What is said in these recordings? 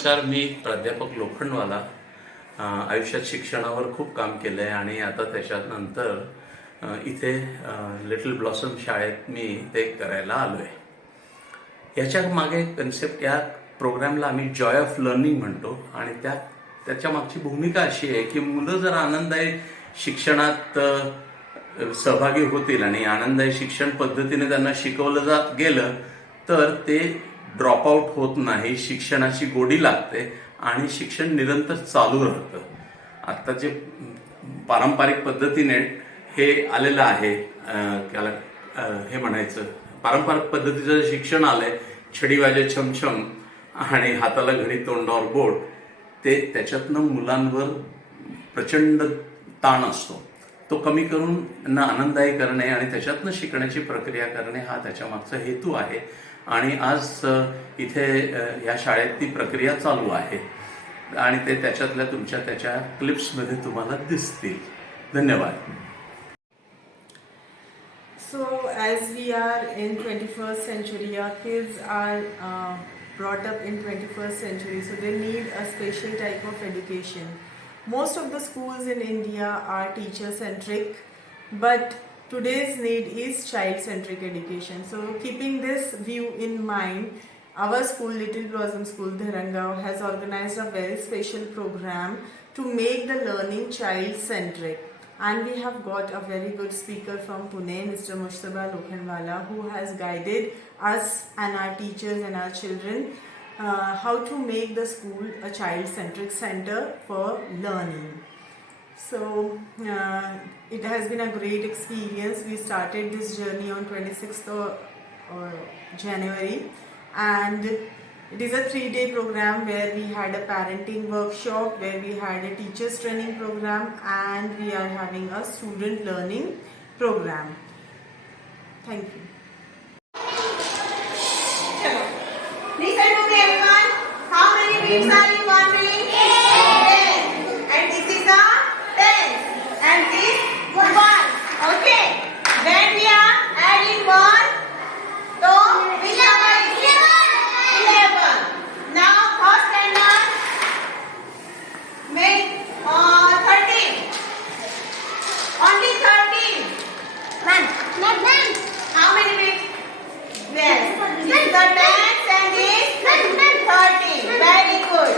नमस्कार. मी प्राध्यापक लोखंडवाला. आयुष्यात शिक्षणावर खूप काम केलं आहे आणि आता त्याच्यानंतर इथे लिटल ब्लॉसम शाळेत मी ते करायला आलो आहे. याच्या मागे कन्सेप्ट, या प्रोग्रामला आम्ही जॉय ऑफ लर्निंग म्हणतो आणि त्याच्या मागची भूमिका अशी आहे की मुलं जर आनंददायी शिक्षणात सहभागी होतील आणि आनंददायी शिक्षण पद्धतीने त्यांना शिकवलं गेलं तर ते ड्रॉपआउट होत नाही, शिक्षणाची गोडी लागते आणि शिक्षण निरंतर चालू राहतं. आता जे पारंपरिक पद्धतीने हे आलेलं आहे, त्याला हे म्हणायचं पारंपरिक पद्धतीचं शिक्षण आलंय, छडी वाजे छमछम आणि हाताला घडी तोंडावर बोट, ते त्याच्यातनं मुलांवर प्रचंड ताण असतो. तो कमी करून त्यांना आनंददायी करणे आणि त्याच्यातनं शिकण्याची प्रक्रिया करणे हा त्याच्या मागचा हेतू आहे. आणि आज इथे या शाळेत ती प्रक्रिया चालू आहे आणि ते त्याच्या क्लिप्समध्ये तुम्हाला दिसतील. धन्यवाद. So as we are in 21st century, our kids are brought up in 21st century, so they need a special type of education. Most of the schools in India are teacher centric, but today's need is child centric education. So keeping this view in mind, our school, Little Blossom School Dharangaon, has organized a very special program to make the learning child centric. And we have got a very good speaker from Pune, Mr. Mushtaba Lokhandwala, who has guided us and our teachers and our children how to make the school a child-centric center for learning. So it has been a great experience. We started this journey on 26th of January, and it is a 3-day program where we had a parenting workshop, where we had a teachers training program, and we are having a student learning program. Thank you. Listen to me, everyone. How many beats are in 1 minute? 10. And this is a tense. And this one. Okay. Then we are adding 1. So, which number is 11. Now, first standard. Make 13. Only 13. How many beats? Yes. This is the tense and this 13. Very good.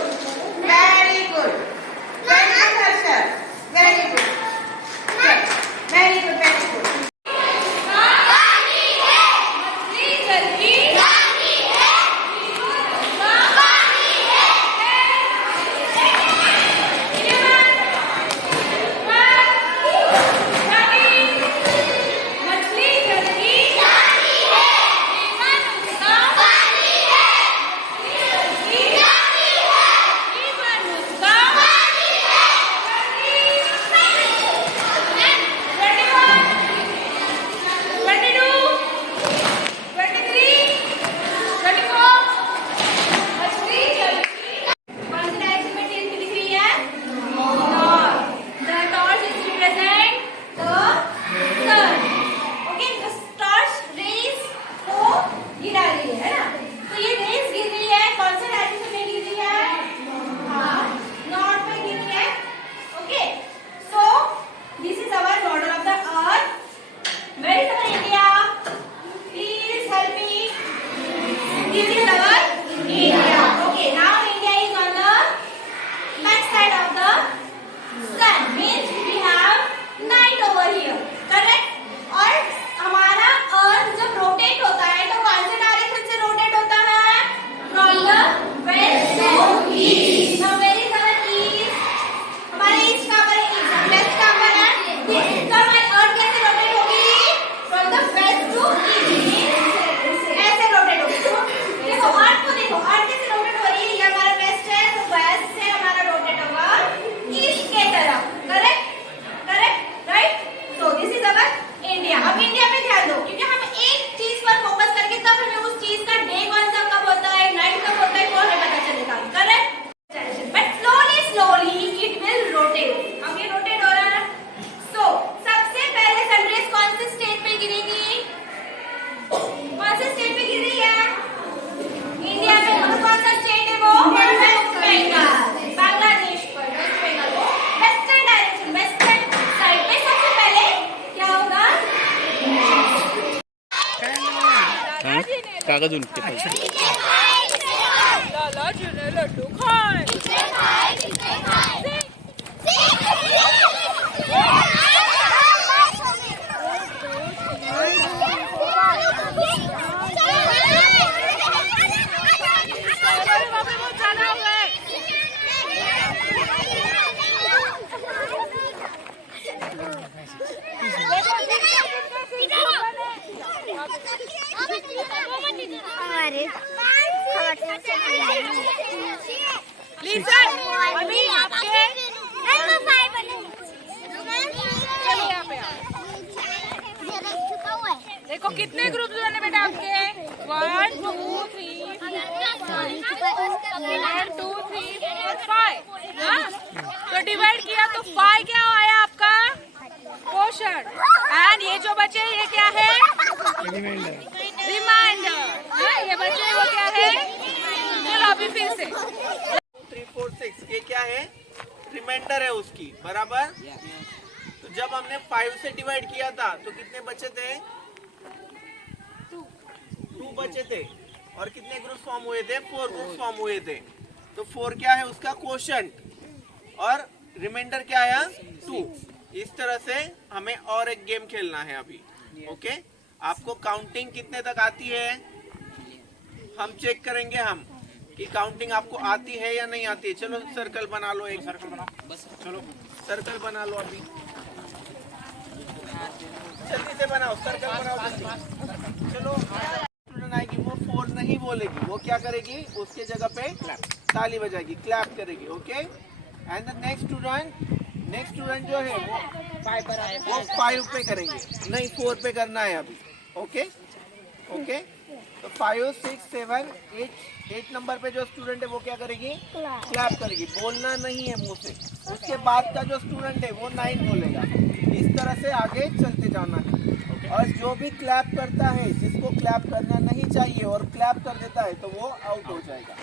मागा अजून लाला जी ने लड्डू खाए listen अभी आपके चलो यहाँ पे देखो कितने ग्रुप्स बने बेटा आपके 1 2 3 1 2 3 4 5 हाँ तो डिवाइड किया तो 5 क्या आया आपका क्वेश्चन एंड ये जो बचे ये क्या है रिमाइंडर ये बचे वो क्या है चलो अभी फिर से 3 4 6 ये क्या है रिमाइंडर है उसकी बराबर। तो जब हमने 5 से डिवाइड किया था तो कितने बचे थे 2 बचे थे और कितने ग्रुप फॉर्म हुए थे 4 ग्रुप फॉर्म हुए थे। तो 4 क्या है उसका क्वोशंट और रिमाइंडर क्या है 2। इस तरह से हमें और एक गेम खेलना है अभी। ओके आपको काउंटिंग कितने तक आती है हम चेक करेंगे हम कि काउंटिंग आपको आती है या नहीं आती है। चलो सर्कल बना लो एक सर्कल बनाओ बस चलो सर्कल बना लो अभी जल्दी से बनाओ सर्कल बनाओ जल्दी। चलो स्टूडेंट आएगी वो 4 नहीं बोलेगी वो क्या करेगी उसके जगह पे ताली बजाएगी क्लैप करेगी। Okay and the next student जो है वो 5 पे करेंगे नहीं 4 पे करना है अभी। ओके ओके तो 5 6 7 8 नंबर पे जो स्टूडेंट है वो क्या करेगी क्लैप करेगी बोलना नहीं है मुंह से। उसके बाद का जो स्टूडेंट है वो 9 बोलेगा। इस तरह से आगे चलते जाना है और जो भी क्लैप करता है जिसको क्लैप करना नहीं चाहिए और क्लैप कर देता है तो वो आउट हो जाएगा।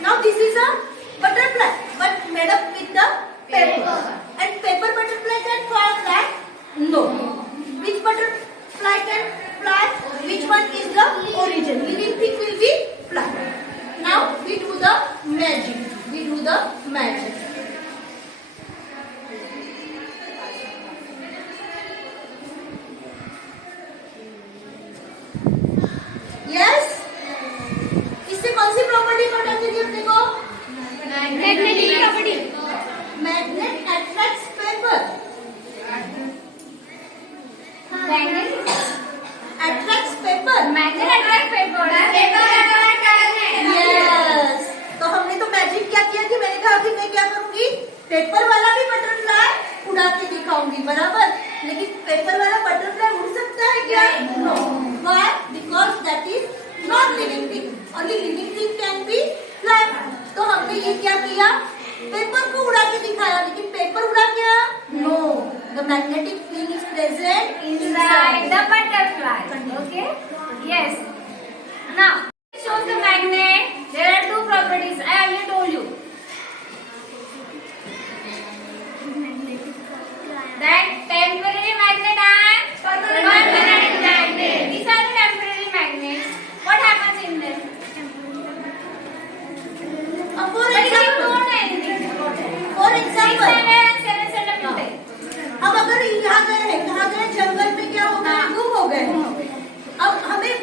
Now this is a butterfly, but made up with the paper. And paper butterfly can fly flat? No. Which butterfly can fly? Which one is the origin? Living thing will be fly. Now we do the magic. We do the magic. Yes? इससे कौन सी property पता चली अपने को? Magnetic property. Magnet attracts paper. Magnet attracts paper. Magnet attract paper. Paper attract करते हैं. Yes. तो हमने तो मैजिक क्या किया कि मैंने कहा कि मैं क्या करूंगी? पेपर वाला भी बटरफ्लाई उड़ा के दिखाऊंगी. बराबर. लेकिन पेपर वाला बटरफ्लाई उड़ सकता है क्या? No. Why? Because that is not living thing. Only living thing can be fly. तो हमने ये क्या किया? पेपर को उड़ा के दिखाया, लेकिन पेपर उड़ा क्या? No. The magnetic field is present Inside the butterfly. Okay? Yes. Now, it shows the magnet. There are two properties. I already told you. That temporary magnet and permanent magnet. These are the temporary magnets. What happens in them? For But you example, don't know anything about it. for 6 example, and 7 centimeter. अब अगर यहाँ गए हैं, कहाँ गए? जंगल में क्या हो गए? गुम हो गए. अब हमें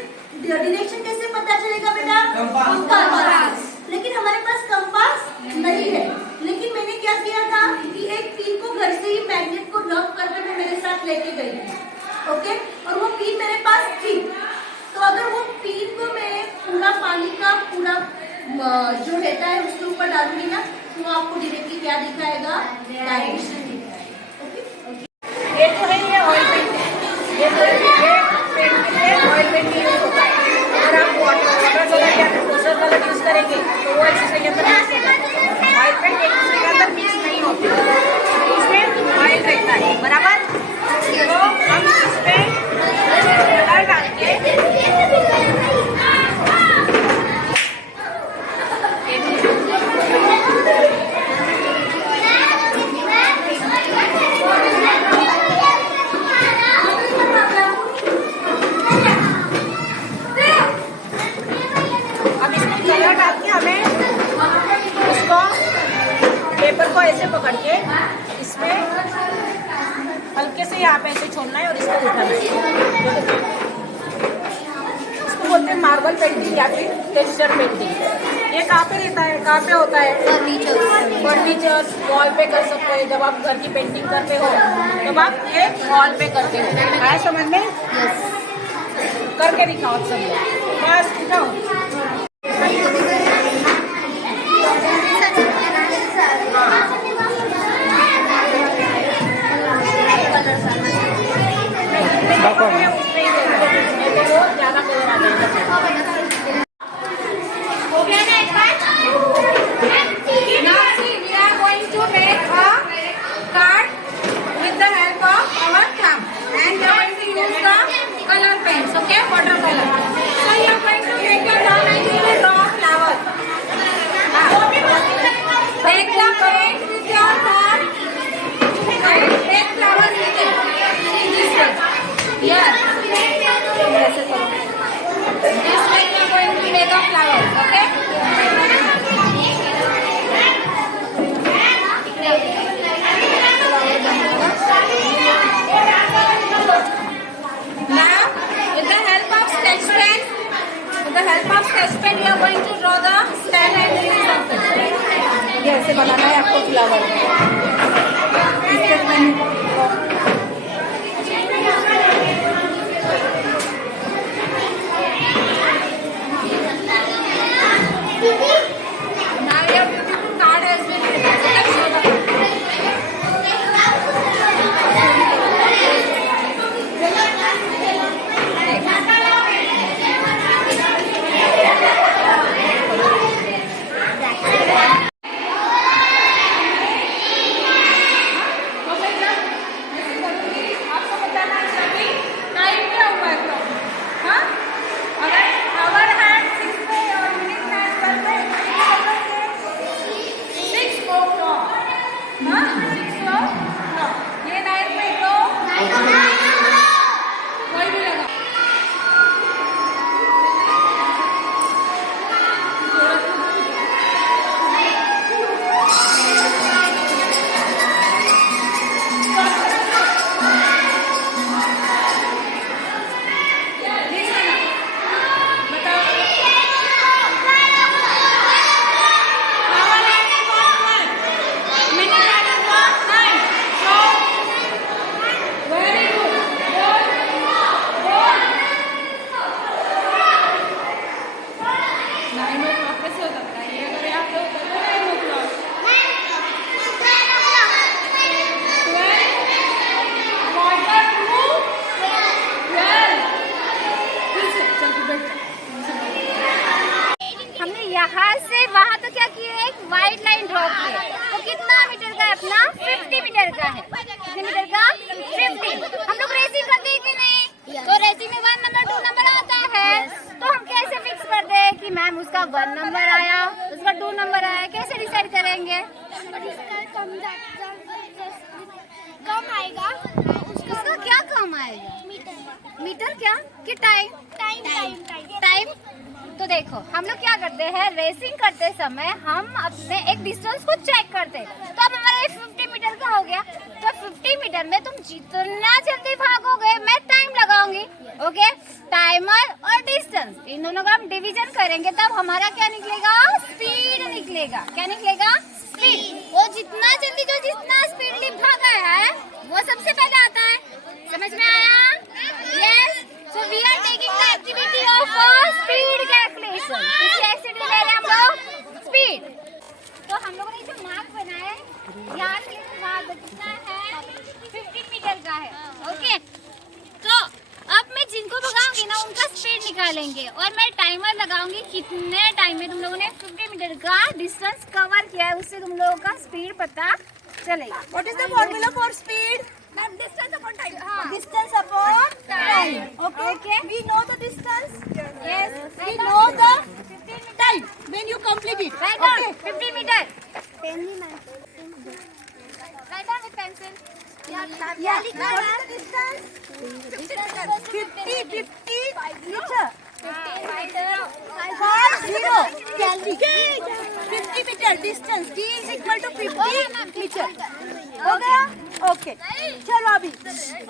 डायरेक्शन कैसे पता चलेगा बेटा? कंपास. लेकिन हमारे पास कंपास नहीं है. लेकिन मैंने क्या किया था कि एक पिन को घर से ही मैग्नेट को रब करके मैं मेरे साथ लेके गई थी. ओके. और वो पिन मेरे पास थी. तो अगर वो पिन को मैं पूरा पानी का पूरा जो रहता है उसके ऊपर डालूंगी ना, तो आपको डायरेक्टली क्या दिखाएगा? डायरेक्शन दिखाएगा. ये तो है, ये ऑयल पेंट. ये पेंट है, ऑयल पेंट यूज होता है. अगर आप वाटर कलर या दूसरा कलर यूज करेंगे तो वो एक दूसरे के अंदर मिक्स होता है. ऑयल पेंट एक दूसरे के अंदर मिक्स नहीं होती. इसमें ऑयल रहता है, बराबर. तो हम इसमें कलर डाल के अब इसमें कलर डाल के हमें उसको पेपर को ऐसे पकड़ के इसमें हल्के से यहाँ पे ऐसे छोड़ना है और इसको उठाना है. इसको बोलते हैं मार्बल पेंटिंग या फिर टेक्सचर पेंटिंग. ये कहाँ पे रहता है, कहाँ पे होता है? फर्नीचर, वॉल पे कर सकते हैं. जब आप घर की पेंटिंग करते हो तब आप ये वॉल पे करते हो. आया समझ में? करके दिखाओ सब लोग. बस दिखाओ. ज्यादा कलर आ जाएगा. हो गया ना एक बार? Now see, we are going to make a card with the help of our thumb, and we are going to use the color pens, okay? Watercolor. So you are going to take your thumb and you will draw a flower. Take the paint with your thumb and take flowers with it. See this way. Here. This way you are going to make a flower, okay? Now, with the help of sketch pen, you are going to draw the stem and leaves of it. ये ऐसे बनाना है आपको flower. Now your beautiful card has been prepared. Show the card. यहाँ से वहाँ तो क्या किए, एक वाइट लाइन ड्रॉ किए। तो कितना मीटर का है अपना? 50 मीटर का है। कितने मीटर का? 50। हम लोग रेसिंग करते हैं कि नहीं? तो रेसिंग में 1 नंबर 2 नंबर आता है, तो हम कैसे फिक्स करते हैं कि मैम उसका 1 नंबर आया, उसका 2 नंबर आया, कैसे डिसाइड करेंगे? कम आएगा, उसका क्या कम आएगा? मीटर क्या कि टाइम? टाइम। तो देखो हम लोग क्या करते हैं, रेसिंग करते समय हम अपने एक डिस्टेंस को चेक करते हैं। तो अब हमारा ये 50 मीटर का हो गया, तो 50 मीटर में तुम जितना जल्दी भागोगे मैं टाइम लगाऊंगी। ओके, टाइमर और डिस्टेंस इन दोनों का हम डिवीजन करेंगे, तब हमारा क्या निकलेगा? स्पीड निकलेगा। क्या निकलेगा? स्पीड। वो जितना जल्दी जो जितना स्पीडली भागा है वो सबसे पहले आता है। समझ में आया? Yes. So we are taking the activity of speed calculation. किस एक्टिविटी ले रहे हैं हम लोग? स्पीड। तो हम लोगों ने जो मार्क बनाया है, ध्यान से मार्क कितना है? 15 मीटर का है। ओके, तो अब मैं जिनको भगाऊंगी ना उनका स्पीड निकालेंगे और मैं टाइमर लगाऊंगी कितने टाइम में तुम लोगों ने 50 मीटर का डिस्टेंस कवर किया है, उससे तुम लोगों का स्पीड पता चलेगा। What is the formula for speed? distance upon time. Distance upon time. Okay. We know the distance. Yes. We know the time when you complete it. Write down 50 meter. Write down with pencil. Yeah. What is the distance? 50 meter. 0 calorie. 50 meter distance. D is equal to 50 meter. हो गया? Okay. चलो अभी.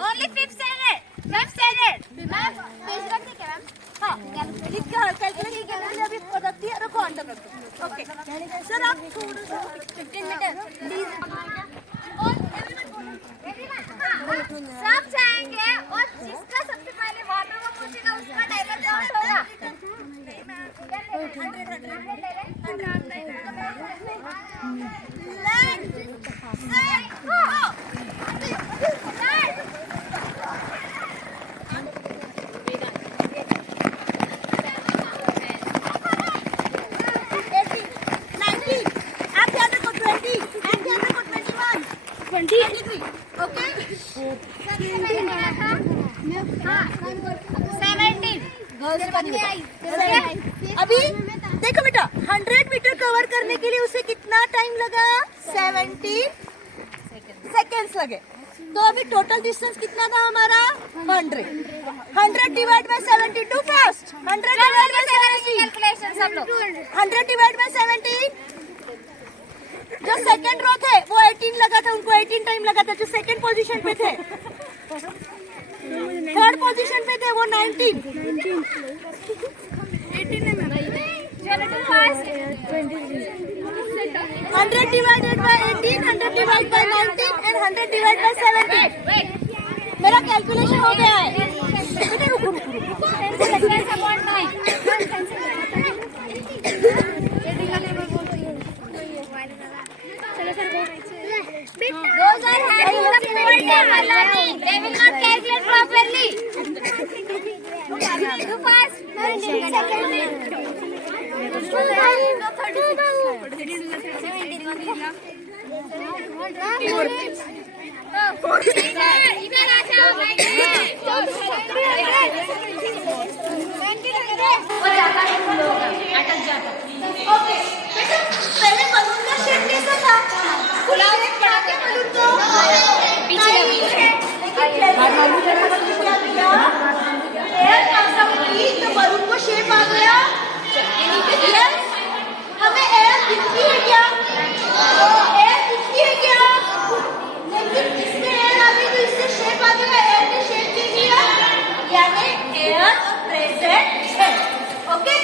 Only 5th standard. 5th standard. Ma'am page रख दे क्या ma'am? हाँ. लिख कर calculate करके अभी पढ़ती है, रखो अंदर रखो. Okay. सर आप थोड़ा सा 15 मीटर। सब जाएंगे और जिसका सबसे पहले वाटर में पहुंचेगा उसका टाइमर स्टार्ट होगा। अभी देखो बेटा, 100 मीटर कवर करने के लिए उसे कितना टाइम लगा? 17 सेकेंड्स लगे। तो अभी टोटल डिस्टेंस कितना था हमारा? 100 divide by 70 too fast. 100 divide by 70 calculation सब लोग 100 डिवाइड बाय 70। जो सेकंड रो थे वो 18 लगा था, उनको 18 टाइम लगा था। जो सेकंड पोजीशन पे थे, थर्ड पोजीशन पे थे, वो 19। चलो to fast 100 divided by 18, 100 divided by 19 and 100 divided by 17। मेरा कैलकुलेशन हो गया है। बेटा रुको रुको रुको। Seconds upon time. Those are having the full time learning. They will not calculate properly. Too fast. इधर आ जाओ। वो जाता है फुल होगा, अटक जाता। ओके बेटा, पहले बलून का शेप कैसा था? गुलाब एक बड़ा के बलून को पीछे लगी है। क्या किया? एयर पास आउट की तो बलून को शेप आ गया। यस, हमें एयर दिखती है क्या? एयर दिखती है क्या? लेकिन इसमें एयर आ गई तो इससे शेप आ गया। एयर ने शेप दे दिया, यानी एयर प्रेजेंट है। ओके,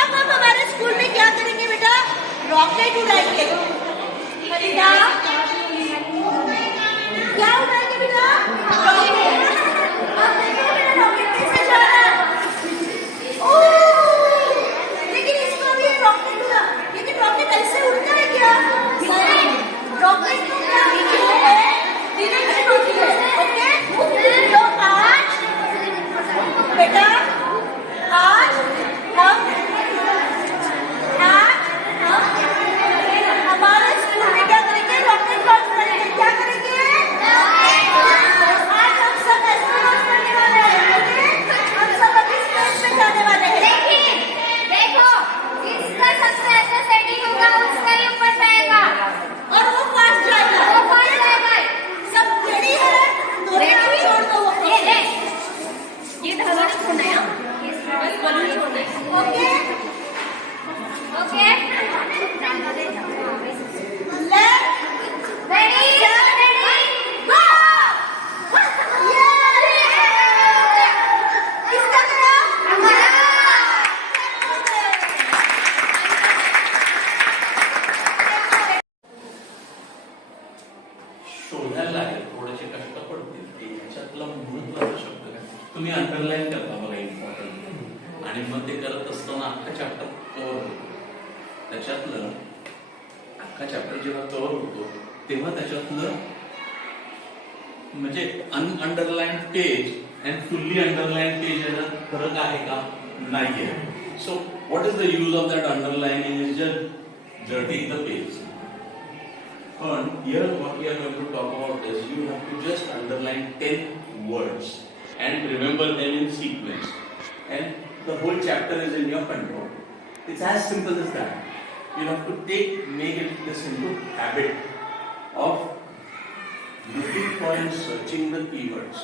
अब हम हमारे स्कूल में क्या करेंगे बेटा? रॉकेट उड़ाएंगे। खरीदा क्या उड़ाएंगे बेटा? रॉकेट। अब देखो मेरा रॉकेट कैसे जा रहा है। लेकिन इसको भी रॉकेट उड़ा, लेकिन रॉकेट ऐसे उड़ता है क्या? नहीं, रॉकेट को क्या है? डायरेक्शन होती है। ओके, तो आज बेटा, आज हम Okay? Okay. Left. Ready? Go! Yeah! किसका करा? हमारा. शोधायला लागेल, थोडेसे कष्ट पडतील की ह्याच्यातला महत्वाचा शब्द काय. तुम्ही अंडरलाईन करता बघा इम्पॉर्टंट, आणि मग ते करत असताना अख्खा चॅप्टर कव्हर होतो. त्याच्यातलं अख्खा चॅप्टर जेव्हा कव्हर होतो तेव्हा त्याच्यातलं म्हणजे ununderline page and fully underline page याचा फरक आहे का? नाहीये. So what is the use of that underlining? Is just dirtying the page. But here what we are going to talk about is you have to just underline 10 words and remember them in sequence, and the whole chapter is in your control. It's as simple as that. You have to make it this into habit of looking for and searching the keywords.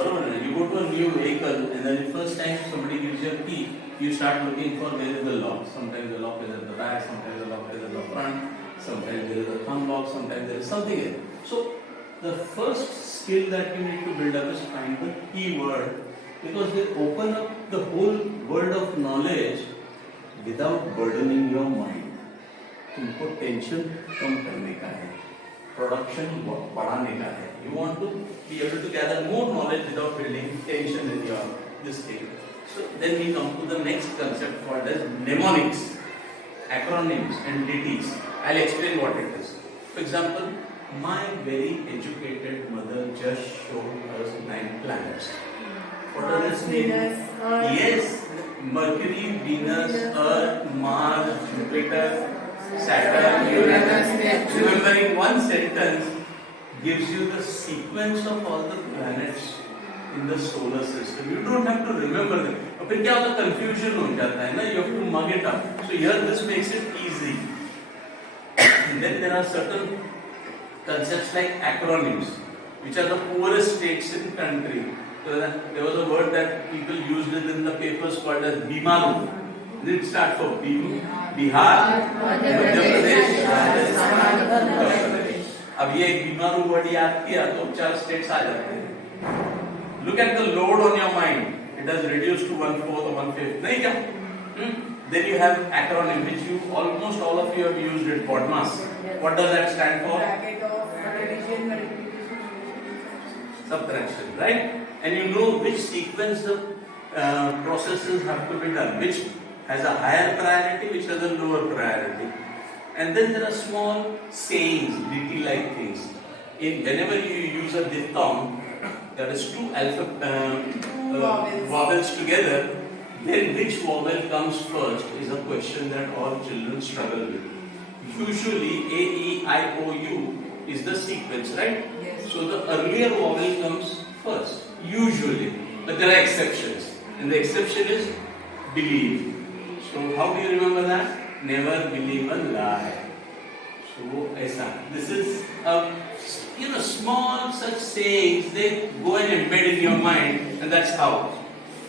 You go to a new vehicle and then the first time somebody gives you a key, you start looking for where is the lock. Sometimes the lock is at the back, sometimes the lock is at the front. Sometimes there is a thumb lock, sometimes there is something else. So the first skill that you need to build up is find the keyword, because they open up the whole world of knowledge without burdening your mind. तुमको tension कम करने का है, production बढ़ाने का है. You want to be able to gather more knowledge without building tension in your this thing. So then we come to the next concept called as mnemonics, acronyms and ditties. I'll explain what it is. For example, my very educated mother just showed us 9 planets. What does this mean? Venus, Earth. Yes, Mercury, Venus, Earth, Mars, Jupiter, Saturn, Uranus. Remembering one sentence gives you the sequence of all the planets in the solar system. You don't have to remember them. But फिर क्या होता है? Confusion हो जाता है ना. You have to mug it up. So here this makes it easy. And then there are certain concepts like acronyms, which are the poorest states in country. So there was a word that people used it in the papers called as Bimaru. It starts for Bihar, Madhya Pradesh, Rajasthan, Uttar Pradesh. अब ये एक बीमारू word याद किया तो 4 states आ जाते हैं. Look at the load on your mind. It has reduced to 1/4 or 1/5. नहीं क्या? Then you have acronym, which you almost all of you have used it. BODMAS. What does that stand for? Bracket of addition, multiplication, Subtraction, right? And you know which sequence the processes have to be done, which has a higher priority, which has a lower priority. And then there are small sayings, ditty-like things. Whenever you use a diphthong, that is 2 vowels together, then which vowel comes first is a question that all children struggle with. Usually A, E, I, O, U is the sequence, right? Yes. So the earlier vowel comes first, usually. But there are exceptions. And the exception is believe. So how do you remember that? Never believe a lie. So aisa. This is a small such sayings, they go and embed in your mind, and that's how.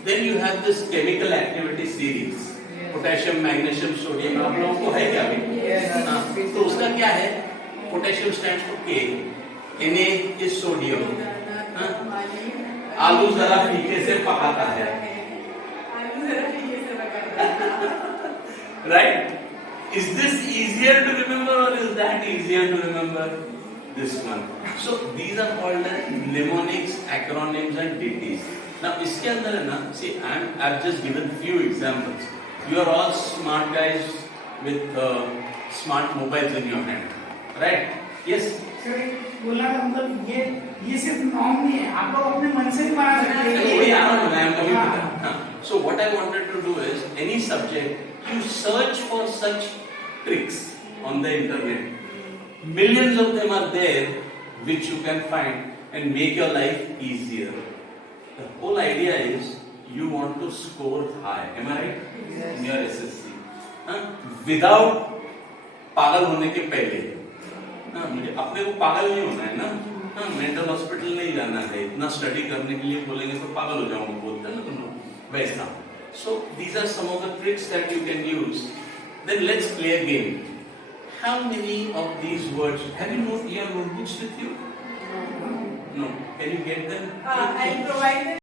Then you have this chemical activity series. Potassium, magnesium, sodium. आप लोगों को है क्या अभी? तो उसका क्या है? पोटेशियम स्टैंड्स फॉर के, Na इज सोडियम. आलू जरा फीके से पकाता है, right? Is this easier to remember or is that easier to remember? This one. So these are called as mnemonics, acronyms and ditties. Now इसके अंदर है ना, see I've just given few examples. You are all smart guys with smart mobiles in your hand, right? Yes. बोला का मतलब ये सिर्फ norm नहीं है, आप लोग अपने मन से भी बना सकते हैं. वही आ रहा हूँ मैं, I'm coming to that. So what I wanted to do is any subject you search for such tricks on the internet. Millions of them are there which you can find and make your life easier. The whole idea is you want to score high. Am I right? Yes. In your SSC. Without पागल होने के पहले. मुझे अपने को पागल नहीं होना है ना. मेंटल हॉस्पिटल नहीं जाना है. इतना स्टडी करने के लिए बोलेंगे तो पागल हो जाऊंगा बोलते हैं ना तुम लोग. वैसा. So these are some of the tricks that you can use. Then let's play a game. How many of these words have you your notebooks with you? No. Can you get them? I provide